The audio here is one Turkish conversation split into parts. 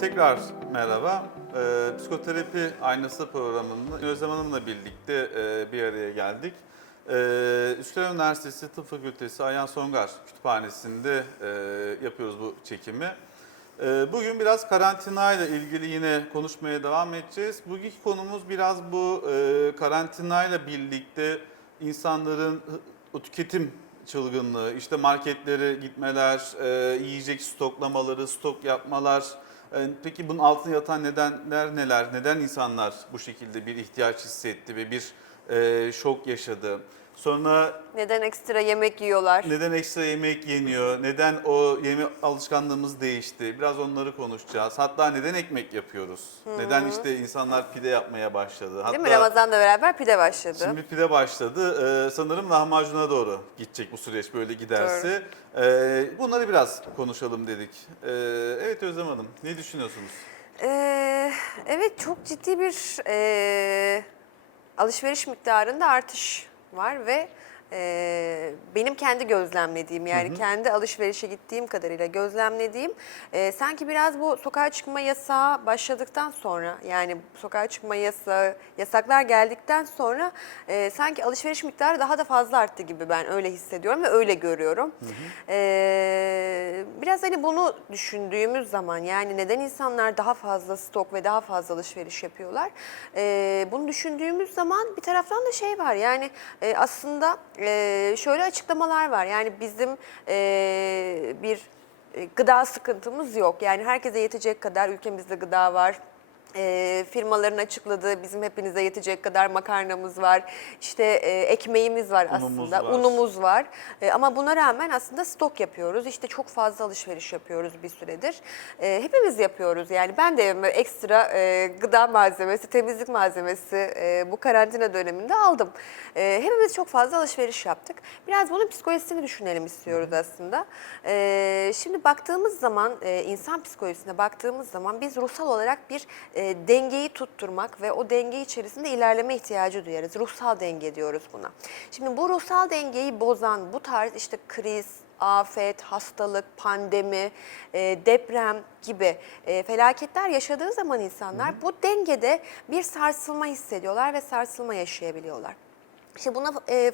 tekrar merhaba. Ee, psikoterapi aynası programında Özlem Hanım'la birlikte e, bir araya geldik. Ee, Üsküdar Üniversitesi Tıp Fakültesi Ayhan Songar Kütüphanesi'nde e, yapıyoruz bu çekimi. Ee, bugün biraz karantina ile ilgili yine konuşmaya devam edeceğiz. Bugünkü konumuz biraz bu e, karantina ile birlikte insanların o tüketim çılgınlığı, işte marketlere gitmeler, e, yiyecek stoklamaları, stok yapmalar. E, peki bunun altında yatan nedenler neler? Neden insanlar bu şekilde bir ihtiyaç hissetti ve bir e, şok yaşadı? Sonra Neden ekstra yemek yiyorlar? neden ekstra yemek yeniyor? Neden o yeme alışkanlığımız değişti? Biraz onları konuşacağız. Hatta neden ekmek yapıyoruz? Neden işte insanlar pide yapmaya başladı? Hatta Değil mi? Ramazan'la beraber pide başladı. Şimdi pide başladı. Ee, sanırım lahmacuna doğru gidecek bu süreç böyle giderse. Ee, bunları biraz konuşalım dedik. Ee, evet Özlem Hanım ne düşünüyorsunuz? Ee, evet çok ciddi bir e, alışveriş miktarında artış var ve e, benim kendi gözlemlediğim yani kendi alışverişe gittiğim kadarıyla gözlemlediğim e, sanki biraz bu sokağa çıkma yasağı başladıktan sonra yani sokağa çıkma yasağı yasaklar geldikten sonra e, sanki alışveriş miktarı daha da fazla arttı gibi ben öyle hissediyorum ve öyle görüyorum. E, biraz hani bunu düşündüğümüz zaman yani neden insanlar daha fazla stok ve daha fazla alışveriş yapıyorlar? E, bunu düşündüğümüz zaman bir taraftan da şey var yani e, aslında e, şöyle açıklamalar var. Yani bizim bir gıda sıkıntımız yok. Yani herkese yetecek kadar ülkemizde gıda var. E, firmaların açıkladığı bizim hepinize yetecek kadar makarnamız var. İşte e, ekmeğimiz var Unumuz aslında. var. Unumuz var. E, ama buna rağmen aslında stok yapıyoruz. İşte çok fazla alışveriş yapıyoruz bir süredir. E, hepimiz yapıyoruz. Yani ben de evime ekstra e, gıda malzemesi, temizlik malzemesi e, bu karantina döneminde aldım. E, hepimiz çok fazla alışveriş yaptık. Biraz bunun psikolojisini düşünelim istiyoruz aslında. E, şimdi baktığımız zaman, e, insan psikolojisine baktığımız zaman biz ruhsal olarak bir e, dengeyi tutturmak ve o denge içerisinde ilerleme ihtiyacı duyarız. Ruhsal denge diyoruz buna. Şimdi bu ruhsal dengeyi bozan bu tarz işte kriz, afet, hastalık, pandemi, e, deprem gibi e, felaketler yaşadığı zaman insanlar bu dengede bir sarsılma hissediyorlar ve sarsılma yaşayabiliyorlar. İşte buna e,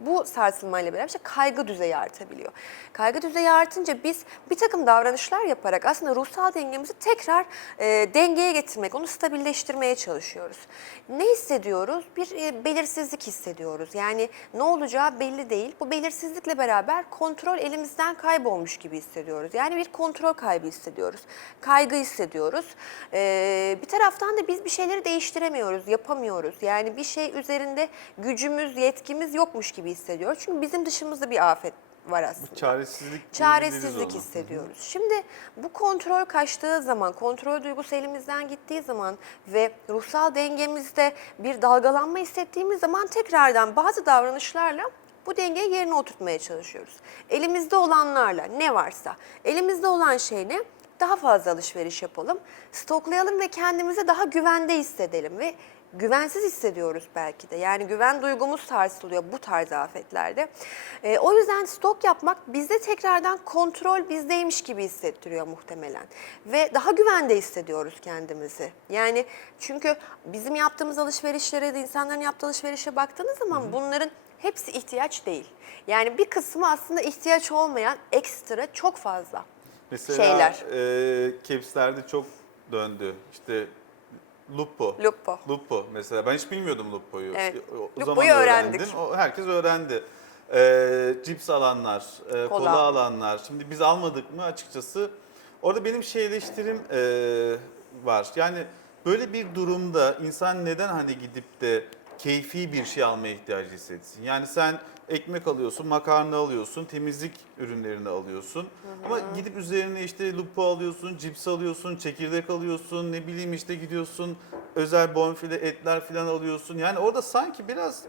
bu sarsılmayla beraber işte kaygı düzeyi artabiliyor. Kaygı düzeyi artınca biz bir takım davranışlar yaparak aslında ruhsal dengemizi tekrar e, dengeye getirmek, onu stabilleştirmeye çalışıyoruz. Ne hissediyoruz? Bir e, belirsizlik hissediyoruz. Yani ne olacağı belli değil. Bu belirsizlikle beraber kontrol elimizden kaybolmuş gibi hissediyoruz. Yani bir kontrol kaybı hissediyoruz. Kaygı hissediyoruz. E, bir taraftan da biz bir şeyleri değiştiremiyoruz, yapamıyoruz. Yani bir şey üzerinde gücümüz, yetkimiz yokmuş gibi hissediyoruz. Çünkü bizim dışımızda bir afet var aslında. Çaresizlik diyebiliriz Çaresizlik ona. hissediyoruz. Şimdi bu kontrol kaçtığı zaman, kontrol duygusu elimizden gittiği zaman ve ruhsal dengemizde bir dalgalanma hissettiğimiz zaman tekrardan bazı davranışlarla bu dengeyi yerine oturtmaya çalışıyoruz. Elimizde olanlarla ne varsa, elimizde olan şey ne? Daha fazla alışveriş yapalım, stoklayalım ve kendimizi daha güvende hissedelim ve güvensiz hissediyoruz belki de. Yani güven duygumuz sarsılıyor bu tarz afetlerde. Ee, o yüzden stok yapmak bizde tekrardan kontrol bizdeymiş gibi hissettiriyor muhtemelen. Ve daha güvende hissediyoruz kendimizi. Yani çünkü bizim yaptığımız alışverişlere de insanların yaptığı alışverişe baktığınız zaman bunların hepsi ihtiyaç değil. Yani bir kısmı aslında ihtiyaç olmayan ekstra çok fazla. Mesela şeyler. e, capslerde çok döndü. İşte Lupo. Lupo. Lupo mesela. Ben hiç bilmiyordum Lupo'yu. Evet. O- Lupo'yu zaman öğrendik. öğrendim. O, herkes öğrendi. E, cips alanlar, e, kola. Kola. alanlar. Şimdi biz almadık mı açıkçası? Orada benim şey eleştirim e, var. Yani böyle bir durumda insan neden hani gidip de keyfi bir şey almaya ihtiyacı hissetsin? Yani sen ekmek alıyorsun, makarna alıyorsun, temizlik ürünlerini alıyorsun. Ama gidip üzerine işte lupo alıyorsun, cips alıyorsun, çekirdek alıyorsun, ne bileyim işte gidiyorsun özel bonfile etler falan alıyorsun. Yani orada sanki biraz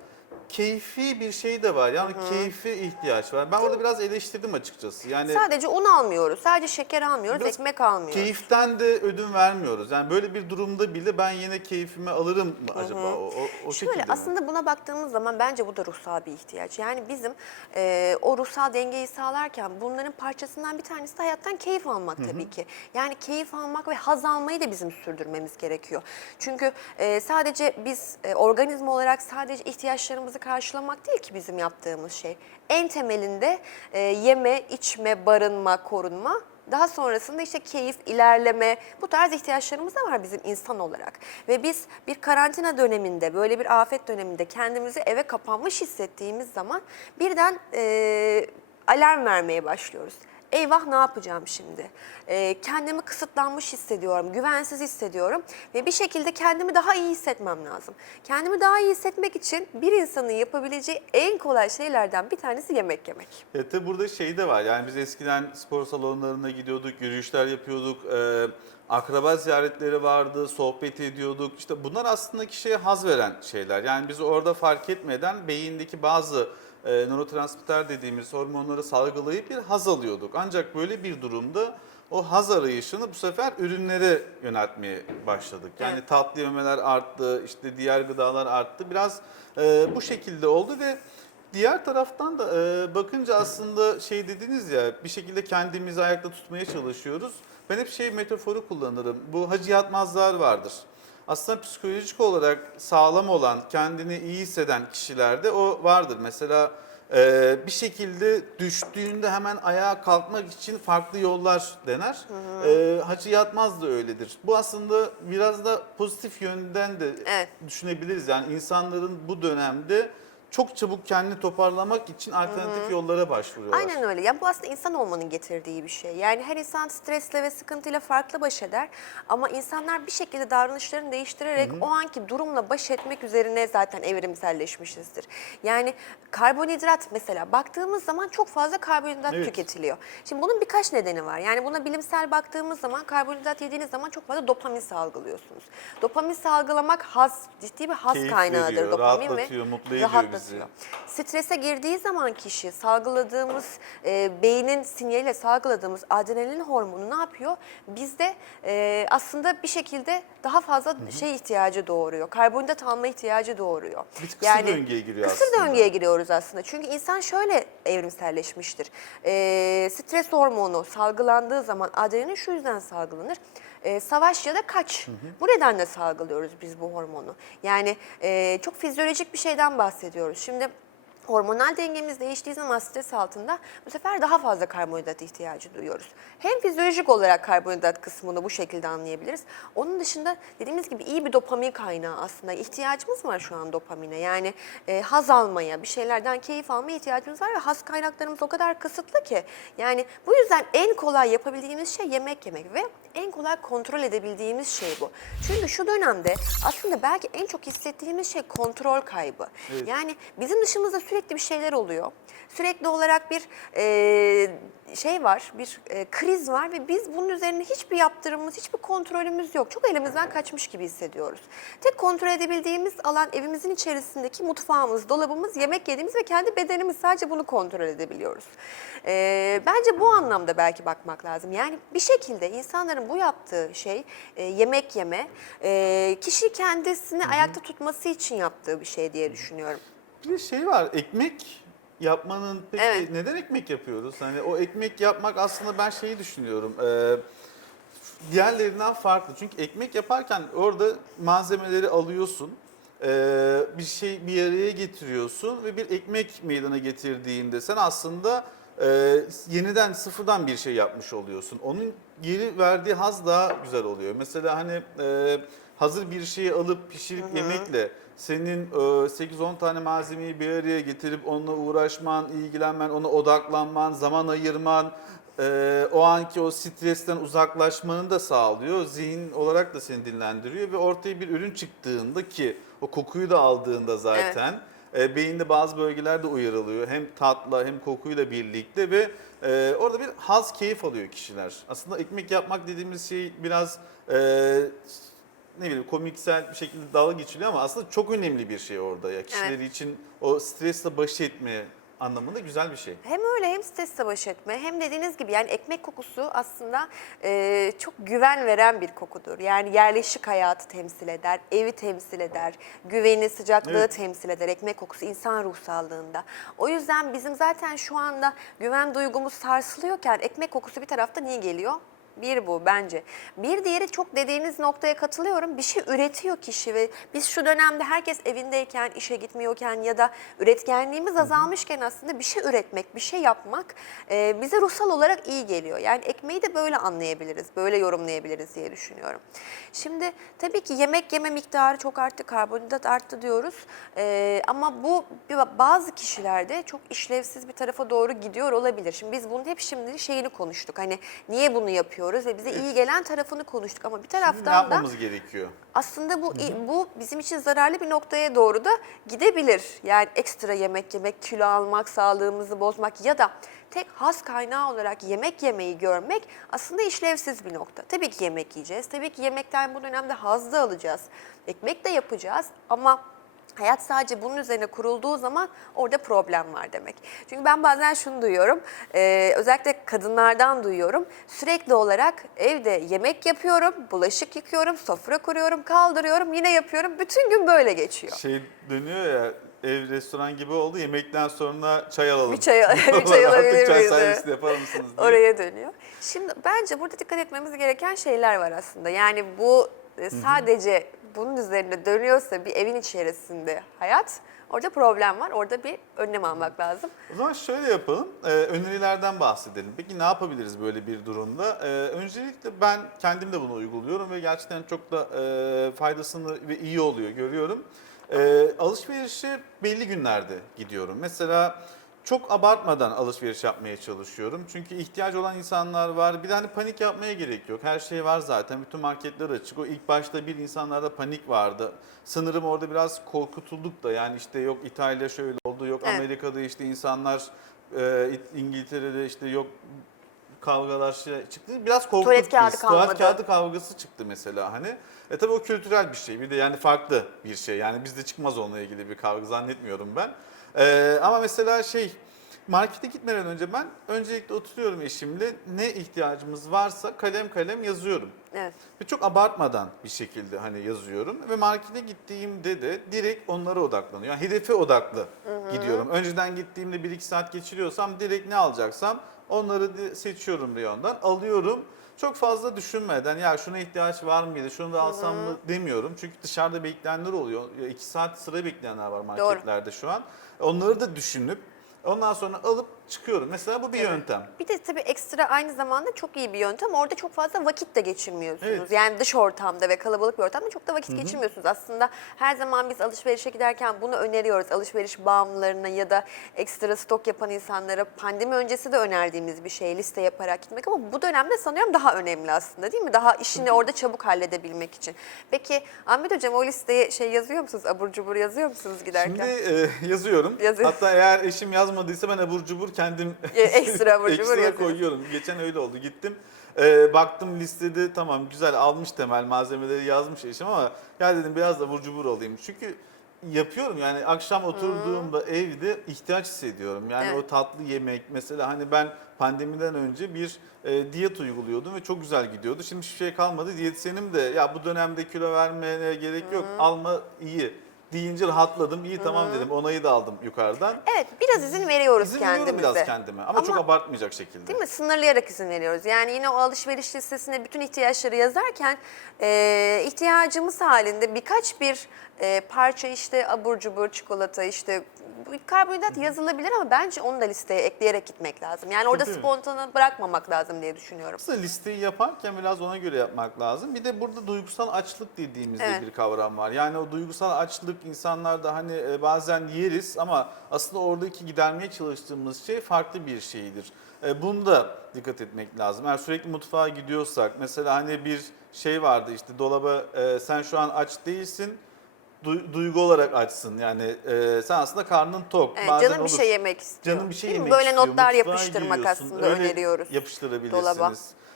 keyfi bir şey de var. Yani keyfi ihtiyaç var. Ben orada biraz eleştirdim açıkçası. Yani Sadece un almıyoruz, sadece şeker almıyoruz, Biraz ekmek almıyoruz. keyiften de ödün vermiyoruz. Yani böyle bir durumda bile ben yine keyfimi alırım mı acaba? O, o, o şekilde Şöyle mi? aslında buna baktığımız zaman bence bu da ruhsal bir ihtiyaç. Yani bizim e, o ruhsal dengeyi sağlarken bunların parçasından bir tanesi de hayattan keyif almak tabii ki. Yani keyif almak ve haz almayı da bizim sürdürmemiz gerekiyor. Çünkü e, sadece biz e, organizma olarak sadece ihtiyaçlarımızı karşılamak değil ki bizim yaptığımız şey. En temelinde e, yeme, içme, barınma, korunma daha sonrasında işte keyif, ilerleme bu tarz ihtiyaçlarımız da var bizim insan olarak. Ve biz bir karantina döneminde, böyle bir afet döneminde kendimizi eve kapanmış hissettiğimiz zaman birden e, alarm vermeye başlıyoruz. Eyvah ne yapacağım şimdi? E, kendimi kısıtlanmış hissediyorum, güvensiz hissediyorum ve bir şekilde kendimi daha iyi hissetmem lazım. Kendimi daha iyi hissetmek için bir insanın yapabileceği en kolay şeylerden bir tanesi yemek yemek. Ya tabii burada şey de var. Yani biz eskiden spor salonlarına gidiyorduk, yürüyüşler yapıyorduk. e, akraba ziyaretleri vardı, sohbet ediyorduk. İşte bunlar aslında kişiye haz veren şeyler. Yani biz orada fark etmeden beyindeki bazı e, nörotransmitter dediğimiz hormonları salgılayıp bir haz alıyorduk. Ancak böyle bir durumda o haz arayışını bu sefer ürünlere yöneltmeye başladık. Yani Evet. tatlı yemeler arttı, işte diğer gıdalar arttı. Biraz e, bu şekilde oldu ve Diğer taraftan da e, bakınca aslında şey dediniz ya bir şekilde kendimizi ayakta tutmaya çalışıyoruz. Ben hep şey metaforu kullanırım. Bu Hacı Yatmazlar vardır. Aslında psikolojik olarak sağlam olan, kendini iyi hisseden kişilerde o vardır. Mesela e, bir şekilde düştüğünde hemen ayağa kalkmak için farklı yollar dener. E, Hacı Yatmaz da öyledir. Bu aslında biraz da pozitif yönden de Evet. düşünebiliriz. Yani insanların bu dönemde çok çabuk kendini toparlamak için alternatif yollara başvuruyorlar. Aynen öyle. Yani bu aslında insan olmanın getirdiği bir şey. Yani her insan stresle ve sıkıntıyla farklı baş eder. Ama insanlar bir şekilde davranışlarını değiştirerek o anki durumla baş etmek üzerine zaten evrimselleşmişizdir. Yani karbonhidrat mesela baktığımız zaman çok fazla karbonhidrat Evet. tüketiliyor. Şimdi bunun birkaç nedeni var. Yani buna bilimsel baktığımız zaman karbonhidrat yediğiniz zaman çok fazla dopamin salgılıyorsunuz. Dopamin salgılamak haz, ciddi bir haz Keyif kaynağıdır veriyor, dopamin ve rahatlatıyor, mutlu ediyor rahatlatıyor. Bizi. Strese girdiği zaman kişi salgıladığımız e, beynin sinyaliyle salgıladığımız adrenalin hormonu ne yapıyor? Bizde e, aslında bir şekilde daha fazla şey ihtiyacı doğuruyor. Karbonhidrat alma ihtiyacı doğuruyor. Biz kısır döngüye giriyor kısır aslında. döngüye giriyoruz aslında. Çünkü insan şöyle evrimselleşmiştir. E, stres hormonu salgılandığı zaman adrenalin şu yüzden salgılanır. E, savaş ya da kaç. Bu nedenle salgılıyoruz biz bu hormonu. Yani e, çok fizyolojik bir şeyden bahsediyoruz. Şimdi hormonal dengemiz değiştiği zaman stres altında bu sefer daha fazla karbonhidrat ihtiyacı duyuyoruz. Hem fizyolojik olarak karbonhidrat kısmını bu şekilde anlayabiliriz. Onun dışında dediğimiz gibi iyi bir dopamin kaynağı aslında. ihtiyacımız var şu an dopamine. Yani e, haz almaya, bir şeylerden keyif almaya ihtiyacımız var ve haz kaynaklarımız o kadar kısıtlı ki. Yani bu yüzden en kolay yapabildiğimiz şey yemek yemek ve en kolay kontrol edebildiğimiz şey bu. Çünkü şu dönemde aslında belki en çok hissettiğimiz şey kontrol kaybı. Evet. Yani bizim dışımızda sürekli bir şeyler oluyor. Sürekli olarak bir e, şey var, bir e, kriz var ve biz bunun üzerine hiçbir yaptırımımız, hiçbir kontrolümüz yok. Çok elimizden kaçmış gibi hissediyoruz. Tek kontrol edebildiğimiz alan evimizin içerisindeki mutfağımız, dolabımız, yemek yediğimiz ve kendi bedenimiz. Sadece bunu kontrol edebiliyoruz. E, bence bu anlamda belki bakmak lazım. Yani bir şekilde insanların bu yaptığı şey e, yemek yeme, e, kişi kendisini ayakta tutması için yaptığı bir şey diye düşünüyorum. Bir de şey var ekmek yapmanın peki Evet. neden ekmek yapıyoruz? Hani o ekmek yapmak aslında ben şeyi düşünüyorum. E, diğerlerinden farklı. Çünkü ekmek yaparken orada malzemeleri alıyorsun. e, bir şey bir araya getiriyorsun ve bir ekmek meydana getirdiğinde sen aslında e, yeniden sıfırdan bir şey yapmış oluyorsun. Onun geri verdiği haz daha güzel oluyor. Mesela hani e, hazır bir şeyi alıp pişirip yemekle senin e, 8-10 tane malzemeyi bir araya getirip onunla uğraşman, ilgilenmen, ona odaklanman, zaman ayırman, e, o anki o stresten uzaklaşmanı da sağlıyor. Zihin olarak da seni dinlendiriyor ve ortaya bir ürün çıktığında ki o kokuyu da aldığında zaten e, beyinde bazı bölgelerde uyarılıyor. Hem tatla hem kokuyla birlikte ve e, orada bir haz keyif alıyor kişiler. Aslında ekmek yapmak dediğimiz şey biraz e, ne bileyim komiksel bir şekilde dalga geçiliyor ama aslında çok önemli bir şey orada ya. Kişileri için o stresle baş etme anlamında güzel bir şey. Hem öyle hem stresle baş etme hem dediğiniz gibi yani ekmek kokusu aslında e, çok güven veren bir kokudur. Yani yerleşik hayatı temsil eder, evi temsil eder, güveni, sıcaklığı Evet. temsil eder. Ekmek kokusu insan ruh sağlığında. O yüzden bizim zaten şu anda güven duygumuz sarsılıyorken ekmek kokusu bir taraftan iyi geliyor. Bir bu bence. Bir diğeri çok dediğiniz noktaya katılıyorum. Bir şey üretiyor kişi ve biz şu dönemde herkes evindeyken, işe gitmiyorken ya da üretkenliğimiz azalmışken aslında bir şey üretmek, bir şey yapmak e, bize ruhsal olarak iyi geliyor. Yani ekmeği de böyle anlayabiliriz, böyle yorumlayabiliriz diye düşünüyorum. Şimdi tabii ki yemek yeme miktarı çok arttı, karbonhidrat arttı diyoruz. E, ama bu bazı kişilerde çok işlevsiz bir tarafa doğru gidiyor olabilir. Şimdi biz bunun hep şimdi şeyini konuştuk. Hani niye bunu yapıyoruz ve bize iyi gelen tarafını konuştuk. Ama bir Ne taraftan da yapmamız gerekiyor? aslında bu bu bizim için zararlı bir noktaya doğru da gidebilir. Yani ekstra yemek yemek, kilo almak, sağlığımızı bozmak ya da tek has kaynağı olarak yemek yemeyi görmek aslında işlevsiz bir nokta. Tabii ki yemek yiyeceğiz. Tabii ki yemekten bu dönemde haz da alacağız. Ekmek de yapacağız ama Hayat sadece bunun üzerine kurulduğu zaman orada problem var demek. Çünkü ben bazen şunu duyuyorum, e, özellikle kadınlardan duyuyorum. Sürekli olarak evde yemek yapıyorum, bulaşık yıkıyorum, sofra kuruyorum, kaldırıyorum, yine yapıyorum. Bütün gün böyle geçiyor. Şey dönüyor ya ev restoran gibi oldu. Yemekten sonra çay alalım. Bir çay- bir çay alabilir çay miyiz? servisi de yapar mısınız diye. Oraya dönüyor. Şimdi bence burada dikkat etmemiz gereken şeyler var aslında. Yani bu sadece bunun üzerine dönüyorsa bir evin içerisinde hayat orada problem var. Orada bir önlem almak lazım. O zaman şöyle yapalım. Ee, önerilerden bahsedelim. Peki ne yapabiliriz böyle bir durumda? Ee, öncelikle ben kendim de bunu uyguluyorum ve gerçekten çok da e, faydasını ve iyi oluyor görüyorum. Ee, alışverişe belli günlerde gidiyorum. Mesela çok abartmadan alışveriş yapmaya çalışıyorum. Çünkü ihtiyacı olan insanlar var. Bir de hani panik yapmaya gerek yok. Her şey var zaten. Bütün marketler açık. O ilk başta bir insanlarda panik vardı. Sanırım orada biraz korkutulduk da. Yani işte yok İtalya şöyle oldu, yok Evet. Amerika'da işte insanlar e, İngiltere'de işte yok kavgalar şey çıktı. Biraz korktuk Tuvalet kağıdı kalmadı. Tuvalet kağıdı kavgası çıktı mesela hani. E tabii o kültürel bir şey. Bir de yani farklı bir şey. Yani bizde çıkmaz onunla ilgili bir kavga zannetmiyorum ben. E, ama mesela şey markete gitmeden önce ben öncelikle oturuyorum eşimle. Ne ihtiyacımız varsa kalem kalem yazıyorum. Evet. Ve çok abartmadan bir şekilde hani yazıyorum ve markete gittiğimde de direkt onlara odaklanıyor. Yani hedefe odaklı gidiyorum. Önceden gittiğimde 1-2 saat geçiriyorsam direkt ne alacaksam onları seçiyorum reyondan, alıyorum. Çok fazla düşünmeden ya şuna ihtiyaç var mıydı, şunu da alsam mı demiyorum. Çünkü dışarıda bekleyenler oluyor. 2 saat sıra bekleyenler var marketlerde şu an. Onları da düşünüp ondan sonra alıp çıkıyorum. Mesela bu bir yöntem. Bir de tabii ekstra aynı zamanda çok iyi bir yöntem. Orada çok fazla vakit de geçirmiyorsunuz. Evet. Yani dış ortamda ve kalabalık bir ortamda çok da vakit geçirmiyorsunuz. Aslında her zaman biz alışverişe giderken bunu öneriyoruz. Alışveriş bağımlılarına ya da ekstra stok yapan insanlara pandemi öncesi de önerdiğimiz bir şey liste yaparak gitmek ama bu dönemde sanıyorum daha önemli aslında değil mi? Daha işini orada çabuk halledebilmek için. Peki Ahmet Hocam o listeye şey yazıyor musunuz? Abur cubur yazıyor musunuz giderken? Şimdi e, yazıyorum. Yazıyor. Hatta eğer eşim yazmadıysa ben abur cubur kendim E, ekstra abur cubur ekstra koyuyorum. Geçen öyle oldu. Gittim. e, baktım listede tamam güzel almış temel malzemeleri yazmış eşim ama ya dedim biraz da abur cubur olayım. Çünkü yapıyorum yani akşam oturduğumda evde ihtiyaç hissediyorum. Yani Evet. o tatlı yemek mesela hani ben pandemiden önce bir e, diyet uyguluyordum ve çok güzel gidiyordu. Şimdi hiçbir şey kalmadı. Diyetisyenim de ya bu dönemde kilo vermeye gerek yok. Alma iyi deyince rahatladım. İyi tamam dedim. Onayı da aldım yukarıdan. Evet biraz izin veriyoruz İzin veriyorum kendimize. biraz kendime ama, çok Ama- abartmayacak şekilde. Değil mi? Sınırlayarak izin veriyoruz. Yani yine o alışveriş listesine bütün ihtiyaçları yazarken e, ihtiyacımız halinde birkaç bir e, parça işte abur cubur, çikolata işte karbonhidrat yazılabilir ama bence onu da listeye ekleyerek gitmek lazım. Yani orada Tabii. spontane bırakmamak lazım diye düşünüyorum. Aslında listeyi yaparken biraz ona göre yapmak lazım. Bir de burada duygusal açlık dediğimizde Evet. bir kavram var. Yani o duygusal açlık insanlarda hani e, bazen yeriz ama aslında oradaki gidermeye çalıştığımız şey farklı bir şeydir. E, Bunu da dikkat etmek lazım. Eğer sürekli mutfağa gidiyorsak mesela hani bir şey vardı işte dolaba e, sen şu an aç değilsin du- duygu olarak açsın. Yani e, sen aslında karnın tok. Evet, Bazen canım bir olur. şey yemek istiyor. Canım bir şey Değil mi? yemek Böyle istiyor. notlar Mutfağa yapıştırmak giriyorsun, aslında öyle öneriyoruz. Yapıştırabilirsiniz. dolaba.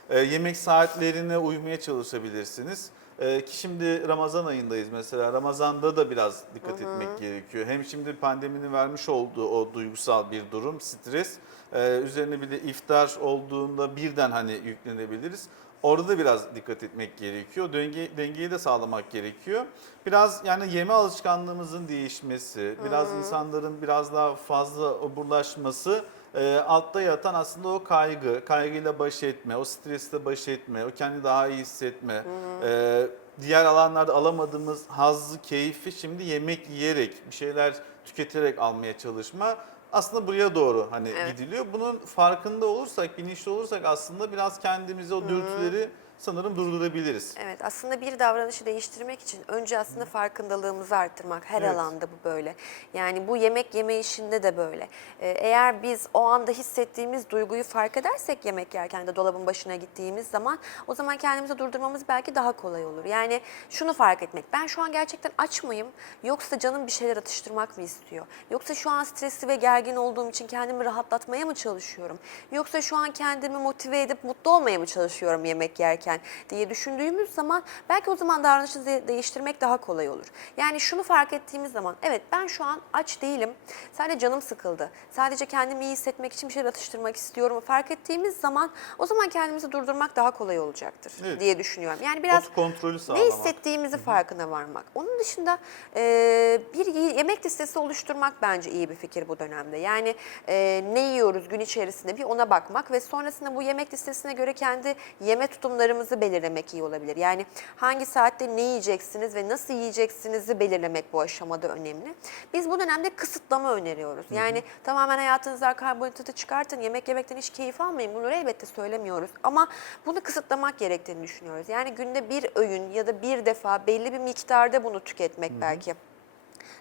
Ee, yemek saatlerine uymaya çalışabilirsiniz. Ee, ki şimdi Ramazan ayındayız mesela. Ramazan'da da biraz dikkat etmek gerekiyor. Hem şimdi pandeminin vermiş olduğu o duygusal bir durum, stres. Ee, üzerine bir de iftar olduğunda birden hani yüklenebiliriz. Orada da biraz dikkat etmek gerekiyor. Denge, dengeyi de sağlamak gerekiyor. Biraz yani yeme alışkanlığımızın değişmesi, biraz insanların biraz daha fazla oburlaşması e, altta yatan aslında o kaygı, kaygıyla baş etme, o stresle baş etme, o kendi daha iyi hissetme. e, diğer alanlarda alamadığımız hazzı, keyfi şimdi yemek yiyerek, bir şeyler tüketerek almaya çalışma aslında buraya doğru hani Evet. gidiliyor. Bunun farkında olursak, bilinçli olursak aslında biraz kendimizi o dürtüleri sanırım durdurabiliriz. Evet aslında bir davranışı değiştirmek için önce aslında farkındalığımızı arttırmak her Evet. alanda bu böyle. Yani bu yemek yeme işinde de böyle. Ee, eğer biz o anda hissettiğimiz duyguyu fark edersek yemek yerken de dolabın başına gittiğimiz zaman o zaman kendimizi durdurmamız belki daha kolay olur. Yani şunu fark etmek ben şu an gerçekten aç mıyım yoksa canım bir şeyler atıştırmak mı istiyor? Yoksa şu an stresli ve gergin olduğum için kendimi rahatlatmaya mı çalışıyorum? Yoksa şu an kendimi motive edip mutlu olmaya mı çalışıyorum yemek yerken diye düşündüğümüz zaman belki o zaman davranışı de- değiştirmek daha kolay olur. Yani şunu fark ettiğimiz zaman evet ben şu an aç değilim. Sadece canım sıkıldı. Sadece kendimi iyi hissetmek için bir şeyler atıştırmak istiyorum. Fark ettiğimiz zaman o zaman kendimizi durdurmak daha kolay olacaktır Evet. diye düşünüyorum. Yani biraz kontrolü ne sağlamak. hissettiğimizi farkına varmak. Onun dışında e, bir ye- yemek listesi oluşturmak bence iyi bir fikir bu dönemde. Yani e, ne yiyoruz gün içerisinde bir ona bakmak ve sonrasında bu yemek listesine göre kendi yeme tutumlarımızı belirlemek iyi olabilir. Yani hangi saatte ne yiyeceksiniz ve nasıl yiyeceksinizi belirlemek bu aşamada önemli. Biz bu dönemde kısıtlama öneriyoruz. Yani tamamen hayatınızdan karbonhidratı çıkartın, yemek yemekten hiç keyif almayın. Bunları elbette söylemiyoruz ama bunu kısıtlamak gerektiğini düşünüyoruz. Yani günde bir öğün ya da bir defa belli bir miktarda bunu tüketmek belki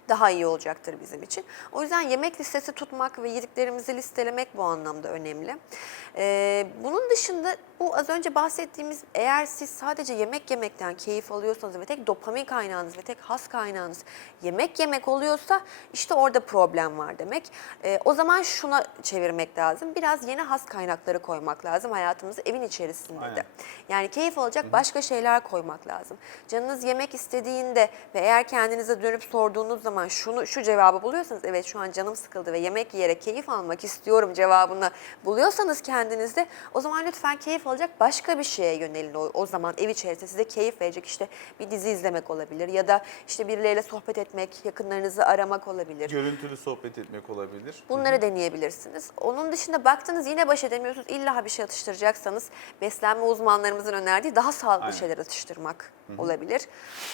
daha iyi olacaktır bizim için. O yüzden yemek listesi tutmak ve yediklerimizi listelemek bu anlamda önemli. Ee, bunun dışında bu az önce bahsettiğimiz eğer siz sadece yemek yemekten keyif alıyorsanız ve tek dopamin kaynağınız ve tek has kaynağınız yemek yemek oluyorsa işte orada problem var demek. Ee, o zaman şuna çevirmek lazım. Biraz yeni has kaynakları koymak lazım hayatımızı evin içerisinde de. Aynen. Yani keyif alacak başka şeyler koymak lazım. Canınız yemek istediğinde ve eğer kendinize dönüp sorduğunuz zaman şunu şu cevabı buluyorsanız evet şu an canım sıkıldı ve yemek yiyerek keyif almak istiyorum cevabını buluyorsanız kendinizde o zaman lütfen keyif alacak başka bir şeye yönelin o, o zaman ev içerisinde size keyif verecek işte bir dizi izlemek olabilir ya da işte birileriyle sohbet etmek, yakınlarınızı aramak olabilir. Görüntülü sohbet etmek olabilir. Bunları deneyebilirsiniz. Onun dışında baktınız yine baş edemiyorsunuz. İlla bir şey atıştıracaksanız beslenme uzmanlarımızın önerdiği daha sağlıklı Aynen. şeyler atıştırmak olabilir.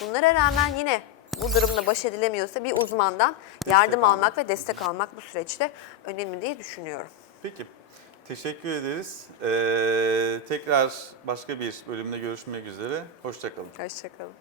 Bunlara rağmen yine bu durumla baş edilemiyorsa bir uzmandan yardım almak. almak ve destek almak bu süreçte önemli diye düşünüyorum. Peki. Teşekkür ederiz. Ee, tekrar başka bir bölümde görüşmek üzere. Hoşçakalın. Hoşçakalın.